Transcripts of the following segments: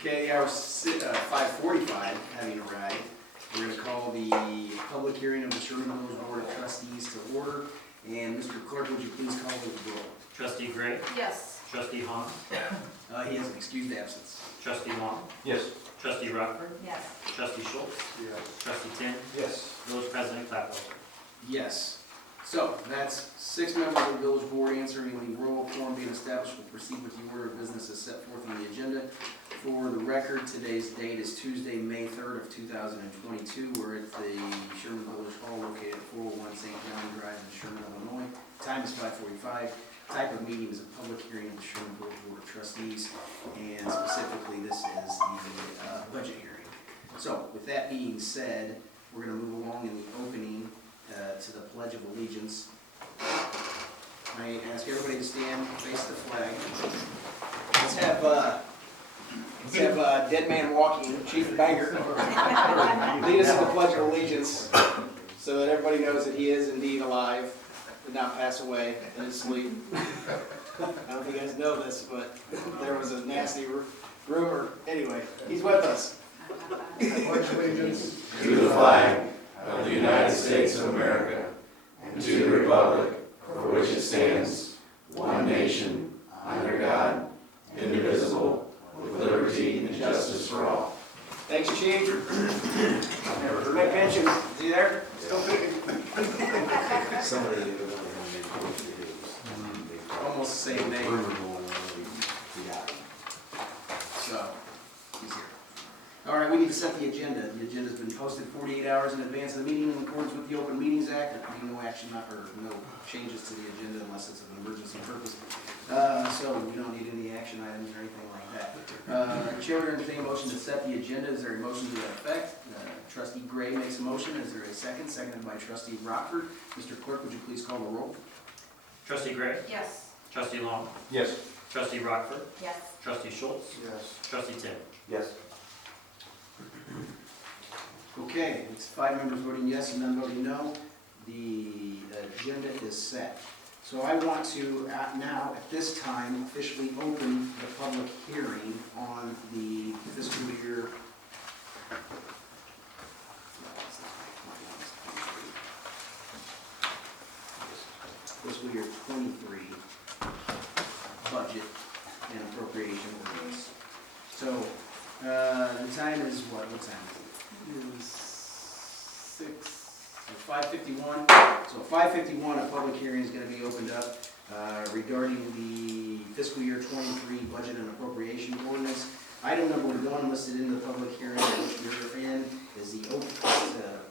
Okay, the hour's 5:45, having arrived. We're going to call the public hearing of the Sherman Village Board of Trustees to order. And Mr. Clerk, would you please call the roll? Trustee Gray? Yes. Trustee Hahn? He has an excused absence. Trustee Long? Yes. Trustee Rockford? Yes. Trustee Schultz? Yes. Trustee Tim? Yes. Village President Clapper? Yes. So, that's 6 members of the village board answering the roll. Quorum being established, we'll proceed with the order of business as set forth on the agenda. For the record, today's date is Tuesday, May 3rd of 2022. We're at the Sherman Village Hall located at 401 St. John Drive in Sherman, Illinois. Time is 5:45. Type of meeting is a public hearing of the Sherman Village Board of Trustees, and specifically this is the budget hearing. So, with that being said, we're going to move along in the opening to the Pledge of Allegiance. I ask everybody to stand, face the flag. Let's have Dead Man Walking, Chief Banger, lead us in the Pledge of Allegiance so that everybody knows that he is indeed alive, did not pass away in his sleep. I don't know if you guys know this, but there was a nasty rumor. Anyway, he's with us. I pledge allegiance to the flag of the United States of America and to the republic for which it stands, one nation, under God, indivisible, with liberty and justice for all. Thanks, Chief. Rick Pension, is he there? Still cooking. somebody Almost the same name. So, he's here. All right, we need to set the agenda. The agenda's been posted 48 hours in advance of the meeting in accordance with the Open Meetings Act. There can be no action or no changes to the agenda unless it's of an emergency purpose. So we don't need any action items or anything like that. Chair would entertain a motion to set the agenda. Is there a motion to that effect? Trustee Gray makes a motion. Is there a second? Seconded by Trustee Rockford. Mr. Clerk, would you please call the roll? Trustee Gray? Yes. Trustee Long? Yes. Trustee Rockford? Yes. Trustee Schultz? Yes. Trustee Tim? Yes. Okay, it's 5 members voting yes and none voting no. The agenda is set. So I want to now, at this time, officially open the public hearing on the fiscal year. Fiscal year 23 budget and appropriation ordinance. So the time is what? What time is it? 5:51. So 5:51, a public hearing is going to be opened up regarding the fiscal year 23 budget and appropriation ordinance. Item number 1 listed in the public hearing that you're in is the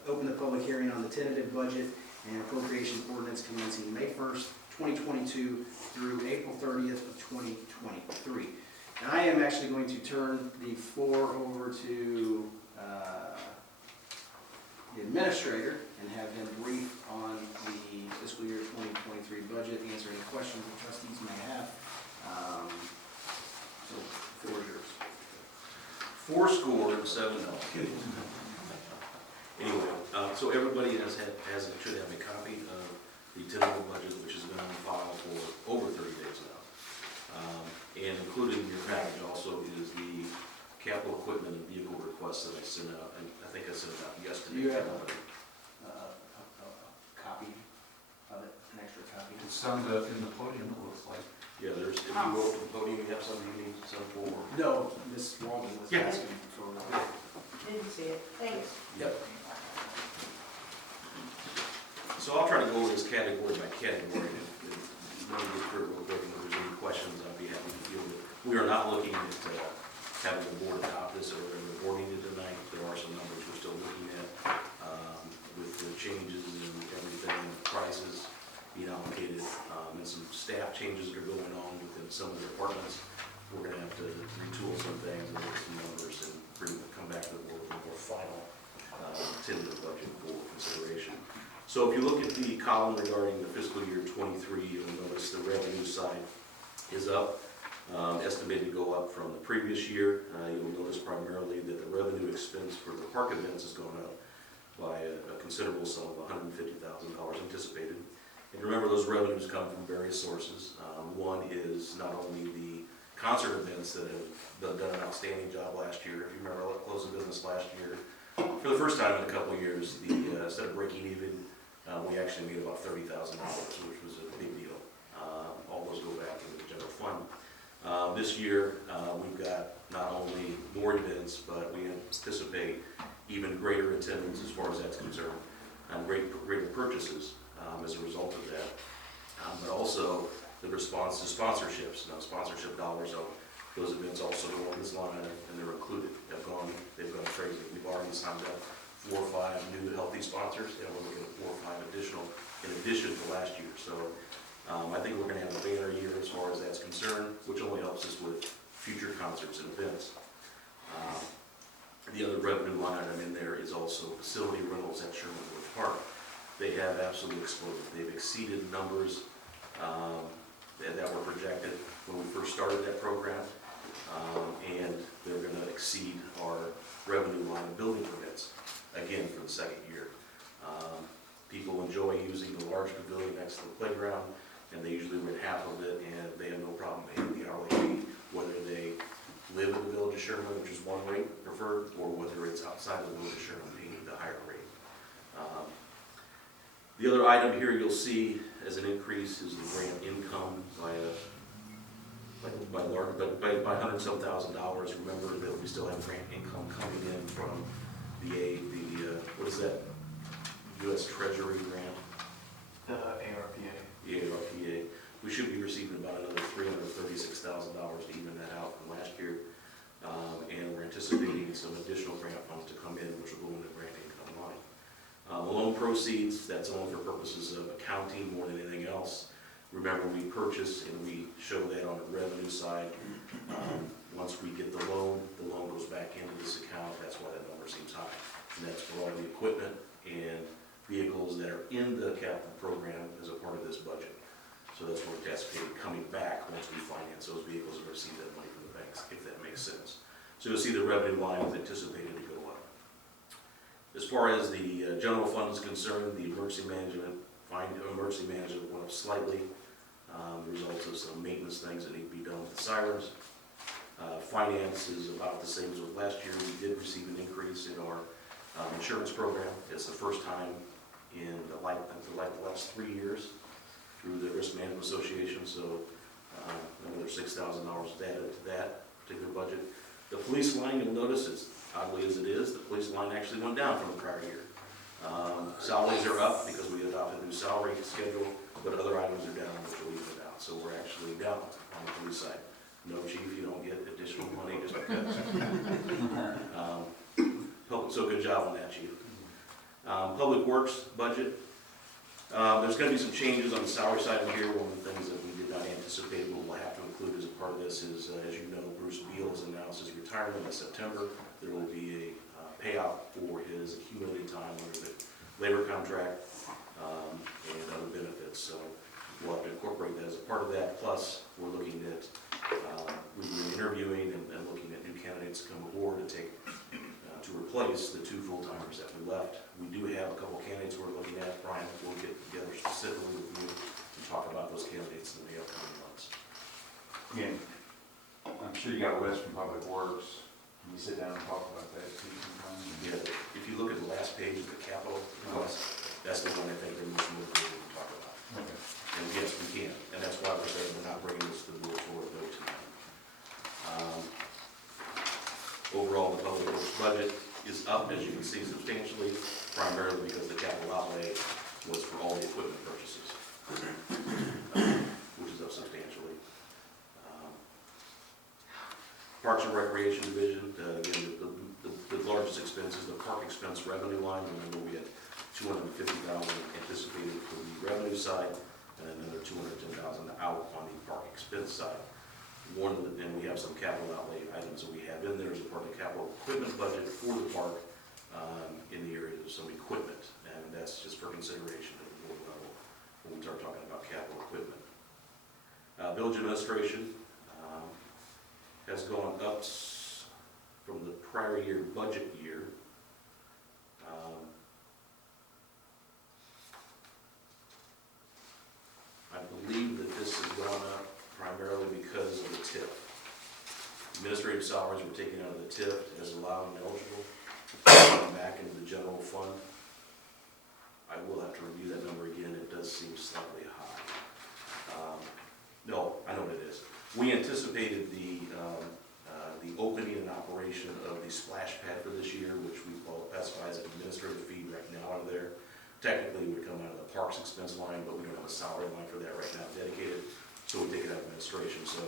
open the public hearing on the tentative budget and appropriation ordinance commencing May 1st, 2022 through April 30th of 2023. And I am actually going to turn the floor over to the administrator and have him brief on the fiscal year 2023 budget, answer any questions the trustees may have. So, the floor is yours. 4-7 no. Anyway, so everybody should have a copy of the tentative budget, which has been on file for over 30 days now. And included in your package also is the capital equipment and vehicle requests that I sent out, and I think I sent it out yesterday. You have a copy of it, an extra copy? It's on the, in the podium, it looks like. Yeah, there's, if you go up to the podium, you have something you need some for. No, Ms. Walden was Yeah. asking for. Didn't see it. Thanks. Yep. So I'll try to go over this category by category, and let me get through it real quick, and if there's any questions, I'll be happy to deal with it. We are not looking at having the board adopt this or whatever the board needed tonight. There are some numbers we're still looking at with the changes and everything, prices being allocated, and some staff changes that are going on within some of the departments. We're going to have to retool some things and look at some numbers and come back to the board with a more final tentative budget for consideration. So if you look at the column regarding the fiscal year 23, you'll notice the revenue side is up, estimated to go up from the previous year. You'll notice primarily that the revenue expense for the park events has gone up by a considerable sum of $150,000 anticipated. And remember, those revenues come from various sources. One is not only the concert events that have done an outstanding job last year. If you remember, I closed the business last year. For the first time in a couple of years, instead of breaking even, we actually made about $30,000, which was a big deal. All those go back into the general fund. This year, we've got not only more events, but we anticipate even greater attendance as far as that's concerned, and greater purchases as a result of that. But also the response to sponsorships. Now, sponsorship dollars on those events also go on this line item, and they're included. They've gone crazy. We've already signed up 4 or 5 new healthy sponsors, and we're looking at 4 or 5 additional in addition to last year. So I think we're going to have a banner year as far as that's concerned, which only helps us with future concerts and events. The other revenue line item in there is also facility rentals at Sherman Village Park. They have absolutely exploded. They've exceeded numbers that were projected when we first started that program, and they're going to exceed our revenue line of building permits again for the second year. People enjoy using the large pavilion next to the playground, and they usually rent half of it, and they have no problem paying the hourly fee, whether they live in the village of Sherman, which is one rate preferred, or whether it's outside of the village of Sherman, paying the higher rate. The other item here you'll see as an increase is the grant income by $100-some thousand. Remember that we still have grant income coming in from the what is that? U.S. Treasury grant? The ARPA. The ARPA. We should be receiving about another $336,000 to even that out from last year. And we're anticipating some additional grant funds to come in, which will go in the grant income line. The loan proceeds, that's only for purposes of accounting more than anything else. Remember, we purchase and we show that on the revenue side. Once we get the loan goes back into this account. That's why that number seems high. And that's for all the equipment and vehicles that are in the capital program as a part of this budget. So that's what we're anticipating coming back once we finance those vehicles and receive that money from the banks, if that makes sense. So you'll see the revenue line is anticipated to go up. As far as the general fund is concerned, the emergency management went up slightly. The results of some maintenance things that need to be done with the sirens. Finance is about the same as with last year. We did receive an increase in our insurance program. It's the first time in the last 3 years through the Risk Management Association. So another $6,000 added to that particular budget. The police line, you'll notice, as oddly as it is, the police line actually went down from the prior year. Salaries are up because we adopted a new salary schedule, but other items are down, which will even it out. So we're actually down on the police side. No, chief, you don't get additional money just because. So good job on that, chief. Public Works budget. There's going to be some changes on the salary side of here. One of the things that we did not anticipate, but we'll have to include as a part of this is, as you know, Bruce Beal has announced his retirement in September. There will be a payout for his accumulated time under the labor contract and other benefits. So we'll have to incorporate that as a part of that. Plus, we're looking at we've been interviewing and looking at new candidates to come aboard to take to replace the 2 full-timers that we left. We do have a couple candidates we're looking at. Brian, we'll get together specifically with you to talk about those candidates in the upcoming months. Again, I'm sure you got a list from Public Works. Can you sit down and talk about that too sometime? Yeah, if you look at the last page of the capital request, that's the one I think they're most motivated to talk about. Okay. And yes, we can, and that's why we're saying we're not bringing this to the board for a vote tonight. Overall, the public works budget is up, as you can see, substantially, primarily because the capital outlay was for all the equipment purchases, which is up substantially. Parks and Recreation Division, again, the largest expense is the park expense revenue line. Remember, we had $250,000 anticipated for the revenue side, and another $210,000 out on the park expense side. And we have some capital outlay items that we have in there as a part of the capital equipment budget for the park in the area of some equipment, and that's just for consideration at the board level when we start talking about capital equipment. Village administration has gone up from the prior year budget year. I believe that this has gone up primarily because of the TIP. Administrative salaries were taken out of the TIF as allowed and eligible, going back into the general fund. I will have to review that number again, it does seem slightly high. No, I know what it is. We anticipated the opening and operation of the splash pad for this year, which we specify as an administrative fee right now out of there. Technically, it would come out of the parks expense line, but we don't have a salary line for that right now dedicated, so we take it out of administration. So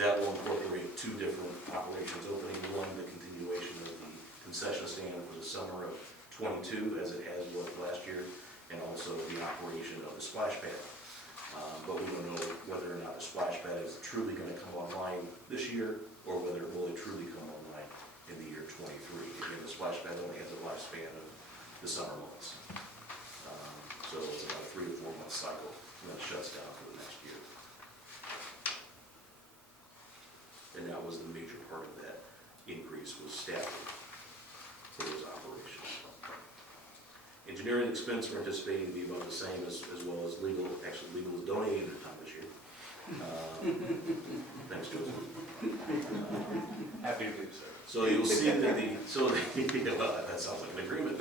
that will incorporate two different operations opening, one, the continuation of the concession stand for the summer of '22, as it has was last year, and also the operation of the splash pad. But we don't know whether or not the splash pad is truly going to come online this year, or whether it will truly come online in the year '23. Again, the splash pad only has a lifespan of the summer months. So it's about a 3 to 4 month cycle, and then it shuts down for the next year. And that was the major part of that increase, was staffing for those operations. Engineering expense we're anticipating to be about the same as well as legal. Actually, legal is donating their time this year. Thanks to us. Happy to do so. So you'll see that well, that sounds like an agreement.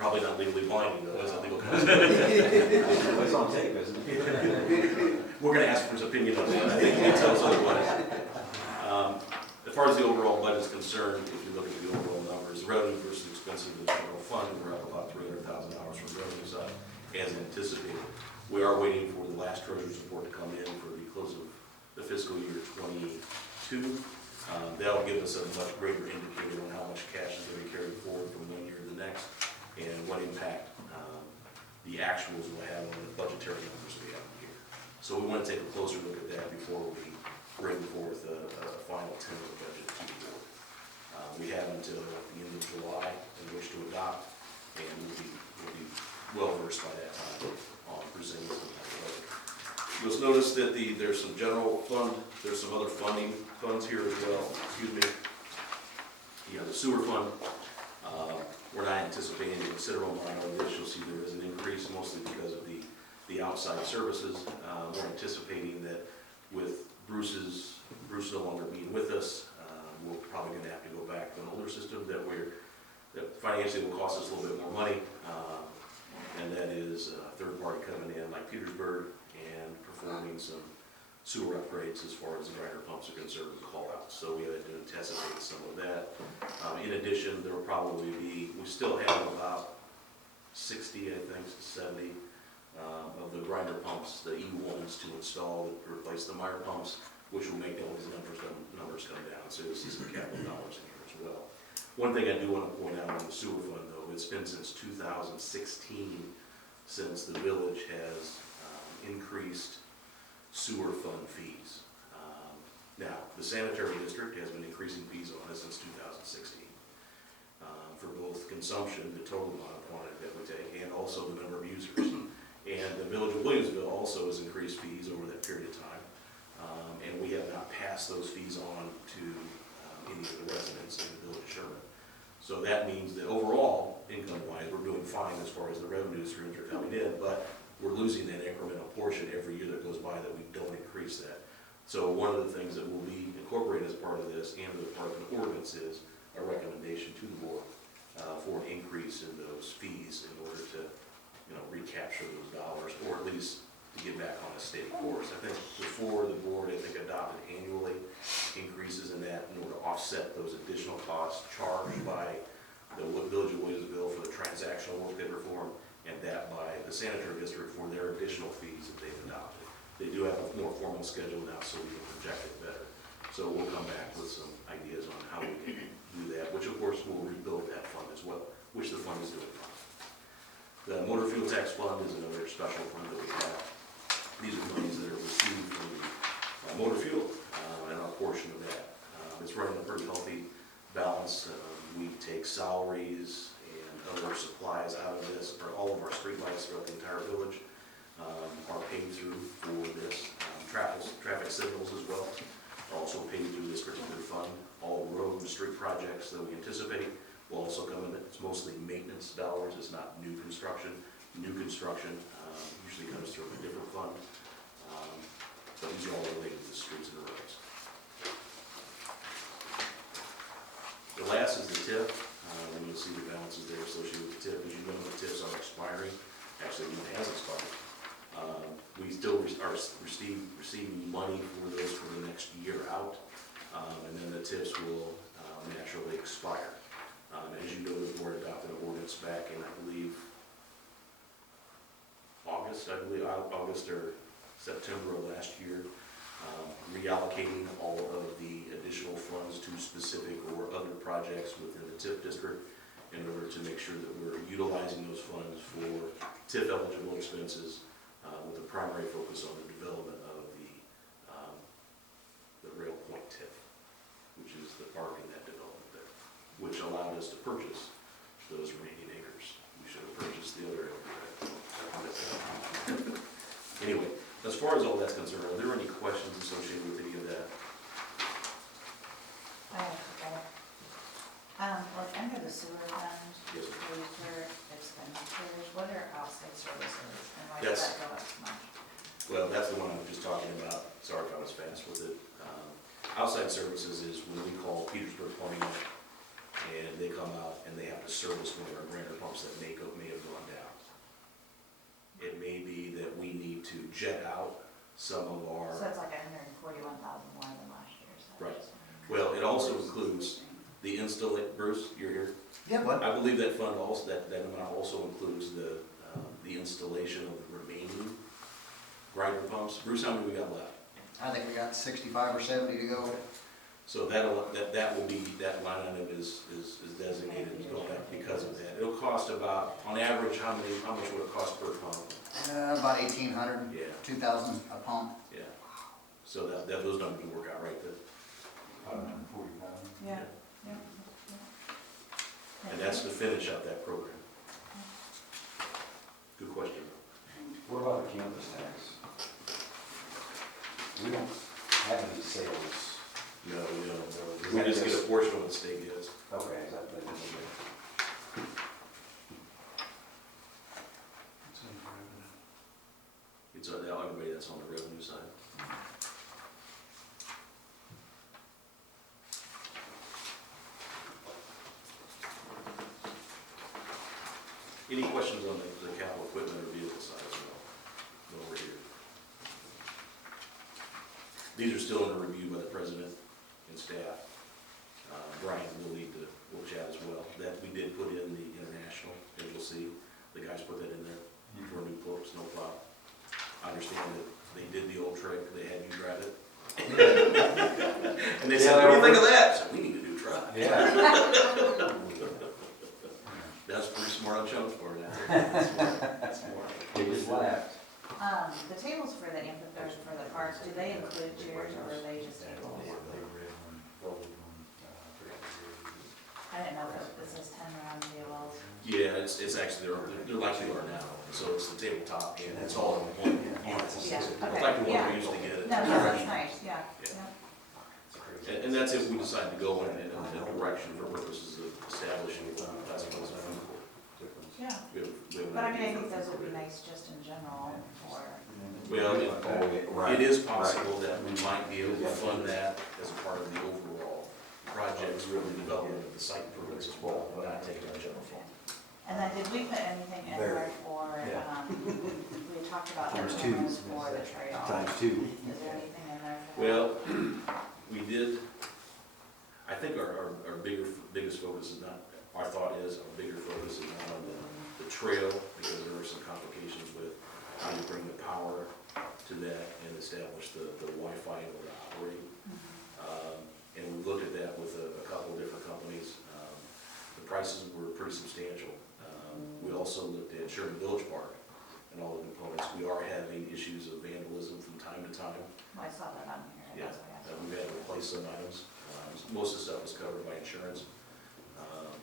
Probably not legally binding though, as a legal counsel. It's on tape, isn't it? We're gonna ask for his opinion on that. I think he can tell us otherwise. As far as the overall budget is concerned, if you look at the overall numbers, revenue versus expenses of the general fund, we're up about $300,000 from the revenue side, as anticipated. We are waiting for the last treasurer's report to come in for the close of the fiscal year '22. That'll give us a much greater indicator on how much cash is going to be carried forward from one year to the next, and what impact the actuals will have on the budgetary numbers we have here. So we want to take a closer look at that before we bring forth a final tentative budget to the board. We have until the end of July in which to adopt, and we'll be well versed by that time on presenting some kind of budget. You'll notice that there's some general fund, there's some other funds here as well. Excuse me. The sewer fund. We're not anticipating a considerable amount of this. You'll see there is an increase, mostly because of the outside services. We're anticipating that with Bruce no longer being with us, we're probably going to have to go back to an older system that financially will cost us a little bit more money, and that is a third party coming in like Petersburg and performing some sewer upgrades as far as the grinder pumps are concerned and call outs. So we had to anticipate some of that. In addition, there will probably be, we still have about 60, I think, to 70 of the grinder pumps, the E1s to install to replace the Meyer pumps, which will make all these numbers come down. So you'll see some capital dollars in here as well. One thing I do want to point out on the sewer fund, though, it's been since 2016 since the village has increased sewer fund fees. Now, the sanitary district has been increasing fees on us since 2016 for both consumption, the total amount of quantity that we take, and also the number of users. And the village of Williamsville also has increased fees over that period of time, and we have not passed those fees on to any of the residents in the village of Sherman. So that means that overall, income-wise, we're doing fine as far as the revenue streams are coming in, but we're losing that incremental portion every year that goes by that we don't increase that. So one of the things that will be incorporated as part of this and as part of an ordinance is a recommendation to the board for an increase in those fees in order to, recapture those dollars, or at least to get back on a steady course. I think before the board, adopted annually increases in that in order to offset those additional costs charged by the village of Williamsville for the transactional work they perform, and that by the sanitary district for their additional fees that they've adopted. They do have a more formal schedule now, so we can project it better. So we'll come back with some ideas on how we can do that, which of course will rebuild that fund as well, which the fund is doing. The motor fuel tax fund is another special fund that we have. These are monies that are received from the motor fuel and our portion of that. It's running a pretty healthy balance. We take salaries and other supplies out of this, or all of our street lights throughout the entire village are paid through for this. Traffic signals as well are also paid through this particular fund. All road and street projects that we anticipate will also come in. It's mostly maintenance dollars. It's not new construction. New construction usually comes through a different fund, but these are all related to the streets and the roads. TIF, and you'll see the balances there associated with the TIF. As you know, the TIFs are expiring, actually one has expired. We still are receiving money for those for the next year out, and then the TIFs will naturally expire. As you know, the board adopted an ordinance back in, I believe, August or September of last year, reallocating all of the additional funds to specific or other projects within the TIF district in order to make sure that we're utilizing those funds for TIF eligible expenses, with a primary focus on the development of the Rail Point TIF, which is the park in that development there, which allowed us to purchase those remaining acres. We should have purchased the other acre. Anyway, as far as all that's concerned, are there any questions associated with any of that? Like under the sewer fund, Yes, sir. water expenditures, what are outside services, and why Yes. does that go up so much? Well, that's the one I was just talking about. Sorry if I was fast with it. Outside services is when we call Petersburg Plumbing up, and they come out and they have to service one of our grinder pumps that may have gone down. It may be that we need to jet out some of our. So it's like 141,000 more than last year, so. Right. Well, it also includes the Bruce, you're here? Yeah, what? I believe that fund also, that amount also includes the installation of the remaining grinder pumps. Bruce, how many we got left? I think we got 65 or 70 to go. So that will be, that line item is designated as going up because of that. It'll cost about, on average, how much would it cost per pump? About 1,800, Yeah, 2,000 a pump. yeah. So that those numbers will work out right there. 140,000. Yeah, yeah. And that's to finish up that program. Good question. What about the campus tax? We don't have any sales. No, we don't. Is We that just get a portion of what the state gets. Okay, is that the? It's on the outlay, that's on the revenue side. Any questions on the capital equipment or vehicle side as well? Over here. These are still under review by the president and staff. Brian will chat as well. That we did put in the international, as you'll see, the guys put that in there for new books, no problem. I understand that they did the old trick, they had you drive it. And they said, what do you think of that? I said, we need a new truck. Yeah. That's pretty smart on Chuck's part, that's smart. They just laughed. The tables for the amphitheater, for the parks, do they include chairs or are they just tables? I didn't know if it says 10 round tables. Yeah, it's actually, they're like they are now, so it's the tabletop, and it's all in one unit. Yeah, It's okay, like the one yeah. we used to get it. No, that's nice, yeah, Yeah. yeah. And that's if we decide to go in a direction for purposes of establishing that's what's food court. Yeah, We have but I mean, I think those would be nice just in general for, Well, it is possible that we might be able to fund that as a part of the overall project, really development of the site improvements as well, but not taking a general fund. and then did we put anything in there for, we talked about Times the two. cameras for the trail. Times two. Is there anything in there for that? Well, we did, I think our biggest focus is not, our thought is, our bigger focus is not on the trail, because there are some complications with how you bring the power to that and establish the Wi-Fi in order to operate. And we looked at that with a couple of different companies. The prices were pretty substantial. We also looked at Sherman Village Board and all the components. We are having issues of vandalism from time to time. Well, I saw that on here. Yeah, That's why I asked. we've had to replace some items. Most of the stuff is covered by insurance,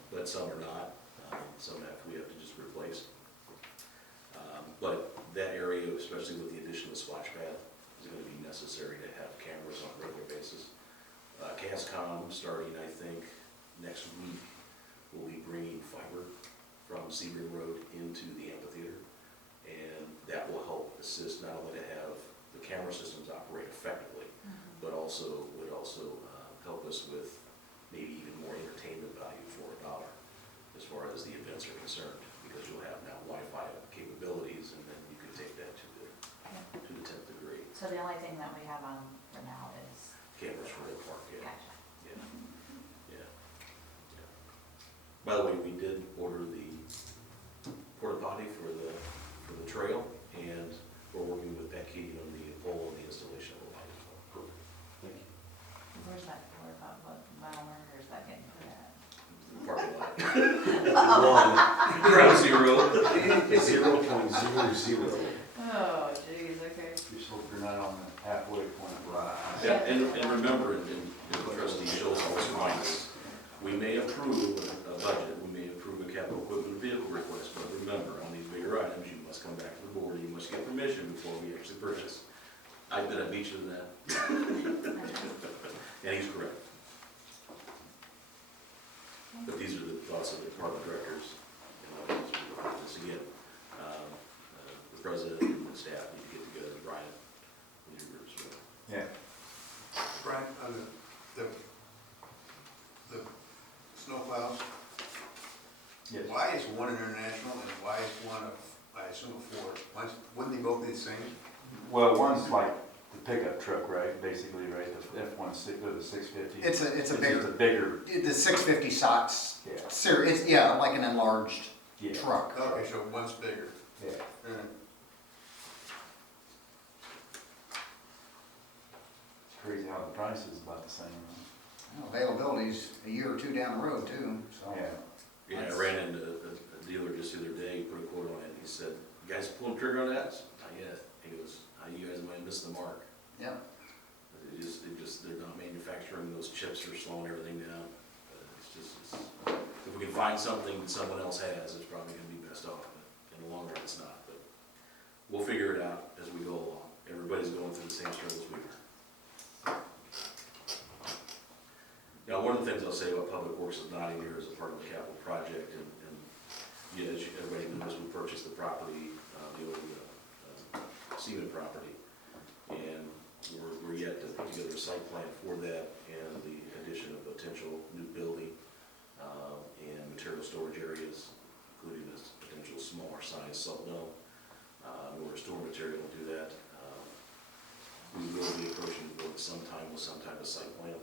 but some are not. Some we have to just replace. But that area, especially with the addition of the splash pad, is going to be necessary to have cameras on a regular basis. CASCOM, starting I think next week, will be bringing fiber from Sebring Road into the amphitheater, and that will help assist not only to have the camera systems operate effectively, but also would help us with maybe even more entertainment value for it. residents are concerned, because you'll have now Wi-Fi capabilities, and then you can take that to the 10th degree. So the only thing that we have on for now is, Cameras for the park, yeah. gotcha. Yeah. By the way, we did order the porta potty for the trail, and we're working with Becky on the pole and the installation of the light as well. Perfect. Thank you. Where's that, what mile marker is that getting put at? Parking lot. One, ground zero. 0.00. Oh, jeez, okay. Just hope you're not on the halfway point. Yeah, and remember, and Trustee Schultz always reminds us, we may approve a budget, we may approve a capital equipment vehicle request, but remember, on these bigger items, you must come back to the board, you must get permission before we actually purchase. I bet I beat you to that. And he's correct. But these are the thoughts of the department directors, this again, the president and the staff need to get together, Brian, with your groups. Yeah. Brian, on the snowplows, Yes. why is one international and why is one of, I assume, a Ford? Wouldn't they both be the same? Well, one's like the pickup truck, right, basically, right, the F-150 or the 650. It's a It's bigger, a bigger, the 650 SOX, yeah, it's, yeah, like an enlarged yeah, truck. Okay, so one's bigger. yeah. It's crazy how the price is about the same. Availability's a year or two down the road too, so. Yeah. Yeah, I ran into a dealer just the other day, put a quote on it, and he said, "You guys pulling the trigger on that?" I said, "Not yet." He goes, "You guys might miss the mark." Yeah. They're not manufacturing those chips, are slowing everything down. If we can find something that someone else has, it's probably gonna be best off, but in the long run, it's not. But we'll figure it out as we go along. Everybody's going through the same struggles we are. Now, one of the things I'll say about Public Works is not in here as a part of the capital project, and yeah, as everybody knows, we purchased the property, the old Seaman property, and we're yet to put together a site plan for that and the addition of potential new building and material storage areas, including this potential smaller size salt dome, or store material to do that. We will be approaching the board sometime with some type of site plan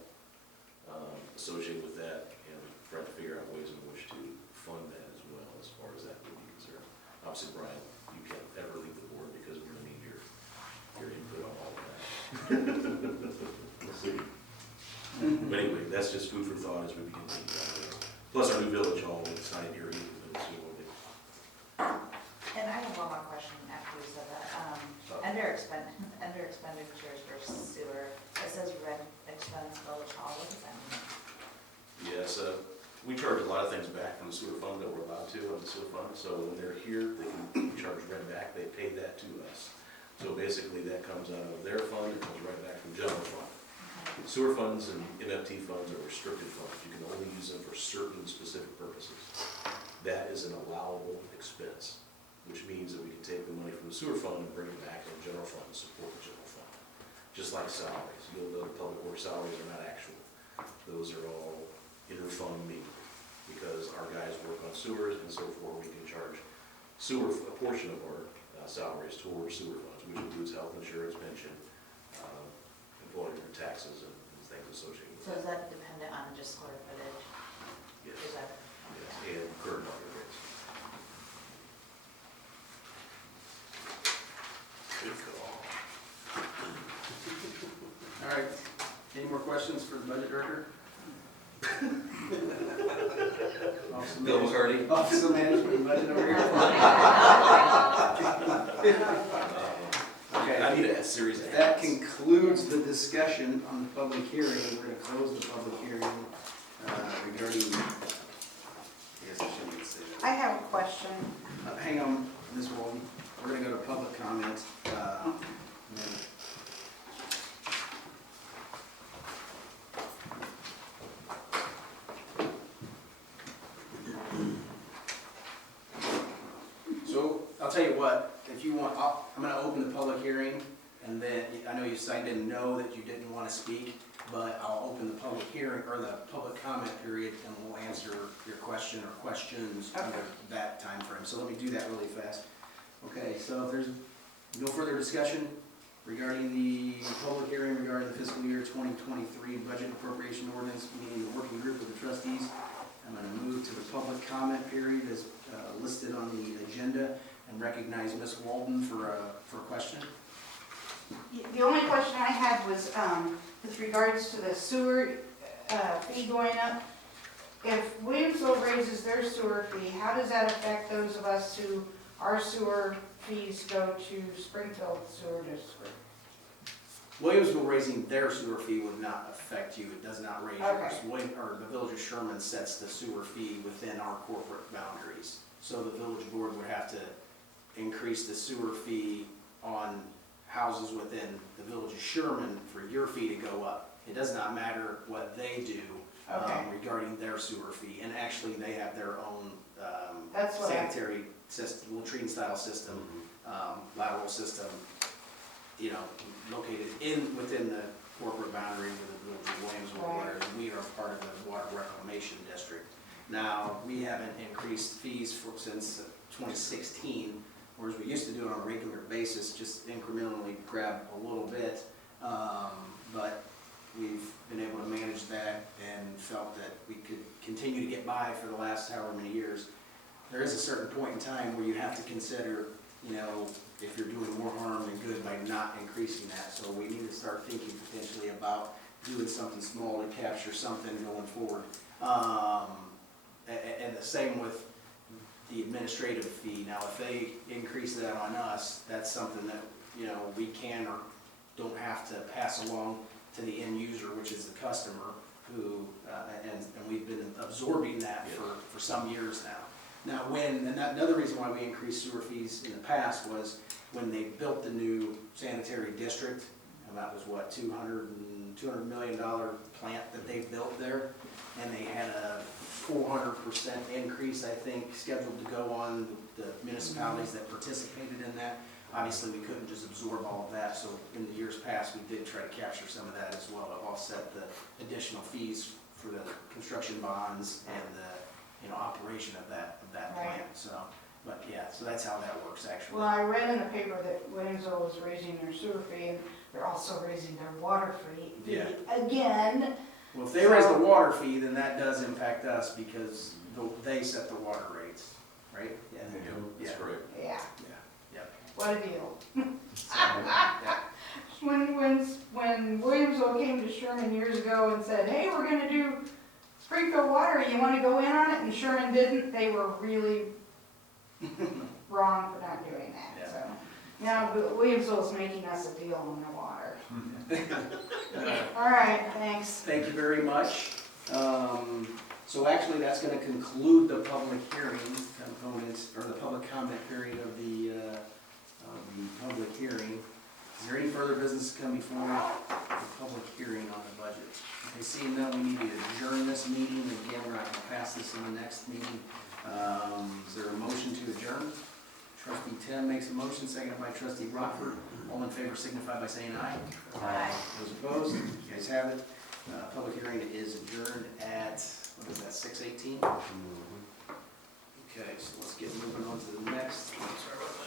associated with that, and try to figure out ways in which to fund that as well, as far as that would be concerned. Obviously, Brian, you can't ever leave the board because we're gonna need your input on all of that. We'll see. But anyway, that's just food for thought as we begin to think about it. Plus our new village hall, it's not in here either, but it's what it is. And I have one more question after you said that. Under expenditures for sewer, it says rent expense village hall, what does that mean? Yes, we charge a lot of things back from the sewer fund that we're allowed to on the sewer fund, so when they're here, they can charge rent back, they pay that to us. So basically, that comes out of their fund, it comes right back from general fund. Okay. Sewer funds and MFT funds are restricted funds, you can only use them for certain specific purposes. That is an allowable expense, which means that we can take the money from the sewer fund and bring it back in the general fund and support the general fund. Just like salaries, you'll know the public works salaries are not actual, those are all inter-fund meet, because our guys work on sewers and so forth, we can charge sewer, a portion of our salaries towards sewer funds, which includes health insurance, pension, employment taxes, and things associated with So that. is that dependent on just square footage? Yes, Is that? yes, and current market rates. Good call. All right, any more questions for the budget director? Bill McCarty. Office of Management and Budget over here. Okay. I need a series of That hats. concludes the discussion on the public hearing. We're going to close the public hearing regarding, I guess I shouldn't even say I have a question. that. Hang on, Ms. Walden. We're going to go to public comment. And then so I'll tell you what, if you want, I'm going to open the public hearing, and then, I know you said I didn't know that you didn't want to speak, but I'll open the public hearing. hearing, or the public comment period, and we'll answer your question or questions under that time frame. So let me do that really fast. Okay, so if there's no further discussion regarding the public hearing regarding the fiscal year 2023 budget appropriation ordinance, meeting the working group of the trustees, I'm going to move to the public comment period as listed on the agenda and recognize Ms. Walden for a question. The only question I had was with regards to the sewer fee going up. If Williamsville raises their sewer fee, how does that affect those of us who, our sewer fees go to Springfield Sewer District? Williamsville raising their sewer fee would not affect you. It does not raise yours. Okay. The Village of Sherman sets the sewer fee within our corporate boundaries. So the village board would have to increase the sewer fee on houses within the Village of Sherman for your fee to go up. It does not matter what they do regarding their sewer fee. And actually, they have their own sanitary system, latrine style system, lateral system, you know, located within the corporate boundary of the Village of Williamsville, whereas we are part of the Water Reclamation District. Now, we haven't increased fees since 2016, whereas we used to do it on a regular basis, just incrementally grab a little bit, but we've been able to manage that and felt that we could continue to get by for the last however many years. There is a certain point in time where you have to consider, you know, if you're doing more harm than good by not increasing that. So we need to start thinking potentially about doing something small to capture something going forward. And the same with the administrative fee. Now, if they increase that on us, that's something that, you know, we can or don't have to pass along to the end user, which is the customer, who, and we've been absorbing that for some years now. Now, another reason why we increased sewer fees in the past was when they built the new sanitary district, and that was what, $200 million plant that they built there, and they had a 400% increase, I think, scheduled to go on the municipalities that participated in that. Obviously, we couldn't just absorb all of that, so in the years past, we did try to capture some of that as well to offset the additional fees for the construction bonds and the operation of that plant. So, but yeah, so that's how that works actually. Well, I read in the paper that Williamsville was raising their sewer fee, and they're also raising their water fee again. Well, if they raise the water fee, then that does impact us because they set the water rates, right? Yeah, that's correct. Yeah. Yeah. What a deal. So, yeah. When Williamsville came to Sherman years ago and said, hey, we're gonna do Springfield water, you wanna go in on it? And Sherman didn't, they were really wrong for not doing that, Yeah. so. Now, Williamsville's making us a deal on their water. All right, thanks. Thank you very much. So actually, that's going to conclude the public hearing components, or the public comment period of the public hearing. Is there any further business to come before the public hearing on the budget? Okay, seeing none, we need to adjourn this meeting. Again, we're not going to pass this in the next meeting. Is there a motion to adjourn? Trustee Tim makes a motion, seconded by Trustee Rockford. All in favor signify by saying aye. Aye. Those opposed? You guys have it. Public hearing is adjourned at, what is that, 6:18? Okay, so let's get moving on to the next. Sorry about that.